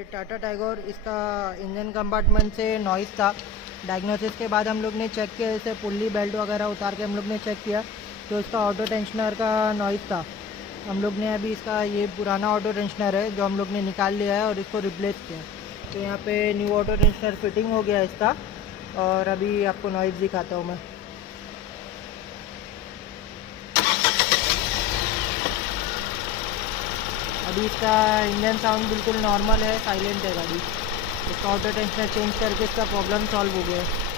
ये टाटा टाइगर, इसका engine compartment से नॉइज़ था। डायग्नोसिस के बाद हम लोग ने चेक किया, इसे पुल्ली बेल्ट वगैरह उतार के हम लोग ने चेक किया तो इसका ऑटो टेंशनर का नॉइज़ था। हम लोग ने अभी इसका ये पुराना ऑटो टेंशनर है जो हम लोग ने निकाल लिया है और इसको रिप्लेस किया। तो यहाँ पे न्यू ऑटो टेंशनर फिटिंग हो गया इसका, और अभी आपको नॉइज़ दिखाता हूँ मैं। अभी इसका इंजन साउंड बिल्कुल नॉर्मल है, साइलेंट है गाड़ी। इसका ऑटो टेंशनर चेंज करके इसका प्रॉब्लम सॉल्व हो गया है।